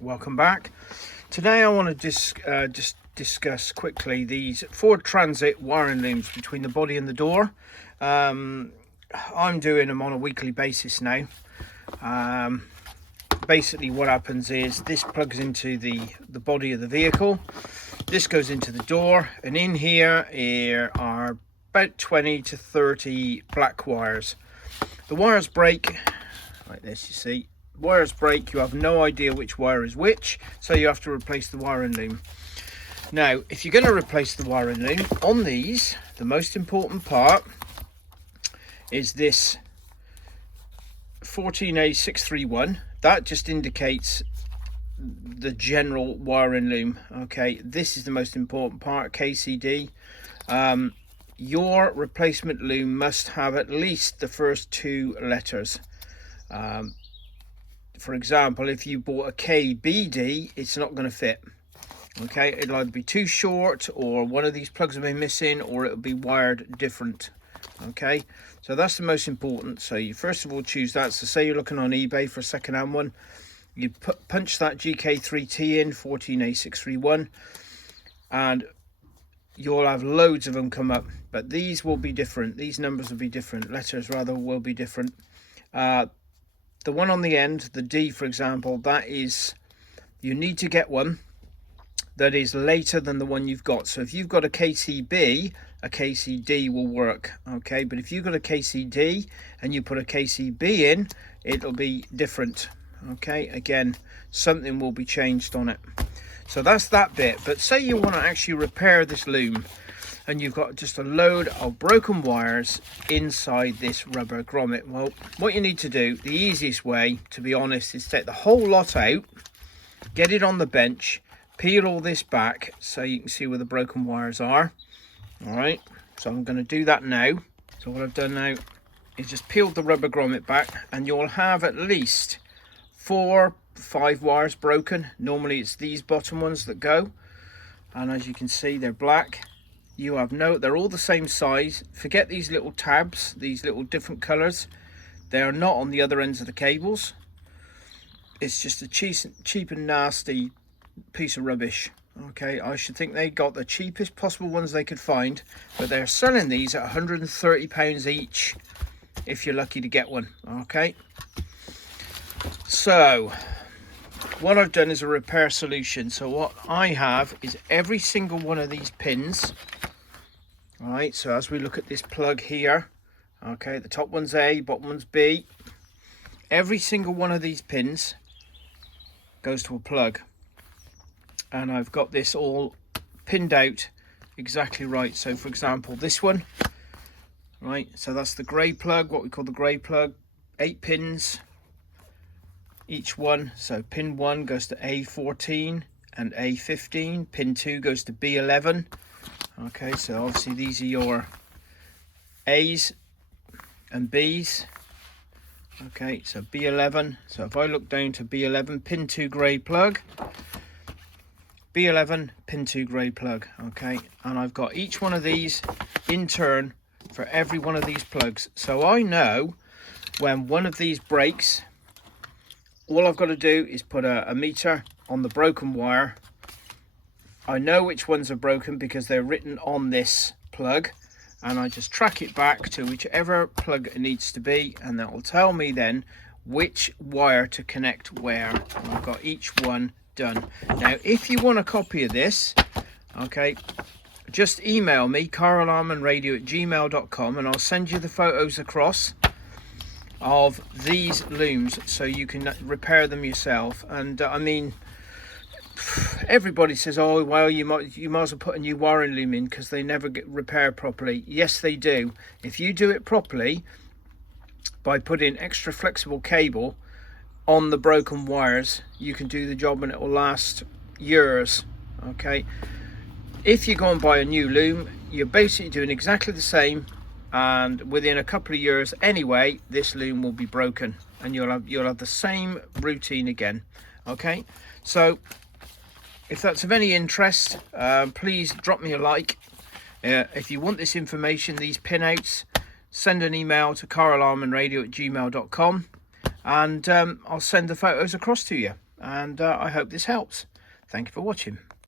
Welcome back. Today I want to just discuss quickly these Ford Transit wiring looms between the body and the door. I'm doing them on a weekly basis now. Basically what happens is this plugs into the body of the vehicle, this goes into the door, and in here are about 20 to 30 black wires. The wires break like this, you see. Wires break, you have no idea which wire is which, so you have to replace the wiring loom. Now, if you're going to replace the wiring loom on these, the most important part is this 14A631. That just indicates the general wiring loom. Okay, this is the most important part, KCD. Your replacement loom must have at least the first two letters. For example, if you bought a KBD, it's not going to fit. Okay, it'll either be too short, or one of these plugs will be missing, or it'll be wired different. Okay, so that's the most important. So you first of all choose that. So say you're looking on eBay for a second-hand one, you punch that GK3T in, 14A631, and you'll have loads of them come up. But these will be different. These numbers will be different. Letters rather will be different. The one on the end, the D for example, that is, you need to get one that is later than the one you've got. So if you've got a KCB, a KCD will work, okay? But if you've got a KCD and you put a KCB in, it'll be different, okay? Again, something will be changed on it. So that's that bit. But say you want to actually repair this loom, and you've got just a load of broken wires inside this rubber grommet. Well, what you need to do, the easiest way, to be honest, is take the whole lot out, get it on the bench, peel all this back so you can see where the broken wires are. All right, so I'm going to do that now. So what I've done now is just peeled the rubber grommet back, and you'll have at least 4, 5 wires broken. Normally it's these bottom ones that go, and as you can see, they're black. You have they're all the same size. Forget these little tabs, these little different colors. They are not on the other ends of the cables. It's just a cheap and nasty piece of rubbish. Okay, I should think they got the cheapest possible ones they could find, but they're selling these at £130 each if you're lucky to get one. Okay, so what I've done is a repair solution. So what I have is every single one of these pins. All right, so as we look at this plug here, okay, the top one's A, bottom one's B. Every single one of these pins goes to a plug, and I've got this all pinned out exactly right. So for example, this one, right, so that's the grey plug, what we call the grey plug, 8 pins each one. So pin 1 goes to A14 and A15, pin 2 goes to B11. Okay, so obviously these are your A's and B's. Okay, so B11, so if I look down to B11, pin 2 grey plug, B11, pin 2 grey plug. Okay, and I've got each one of these in turn for every one of these plugs. So I know when one of these breaks, all I've got to do is put a meter on the broken wire. I know which ones are broken because they're written on this plug, and I just track it back to whichever plug it needs to be, and that will tell me then which wire to connect where. And I've got each one done. Now if you want a copy of this, okay, just email me, caralarmandradio@gmail.com, and I'll send you the photos across of these looms so you can repair them yourself. And I mean, everybody says, oh well, you might as well put a new wiring loom in because they never get repaired properly. Yes, they do. If you do it properly by putting extra flexible cable on the broken wires, you can do the job and it will last years. Okay, if you go and buy a new loom, you're basically doing exactly the same, and within a couple of years anyway, this loom will be broken and you'll have the same routine again. Okay, so if that's of any interest, please drop me a like. If you want this information, these pinouts, send an email to caralarmandradio@gmail.com, and I'll send the photos across to you. and I hope this helps. Thank you for watching.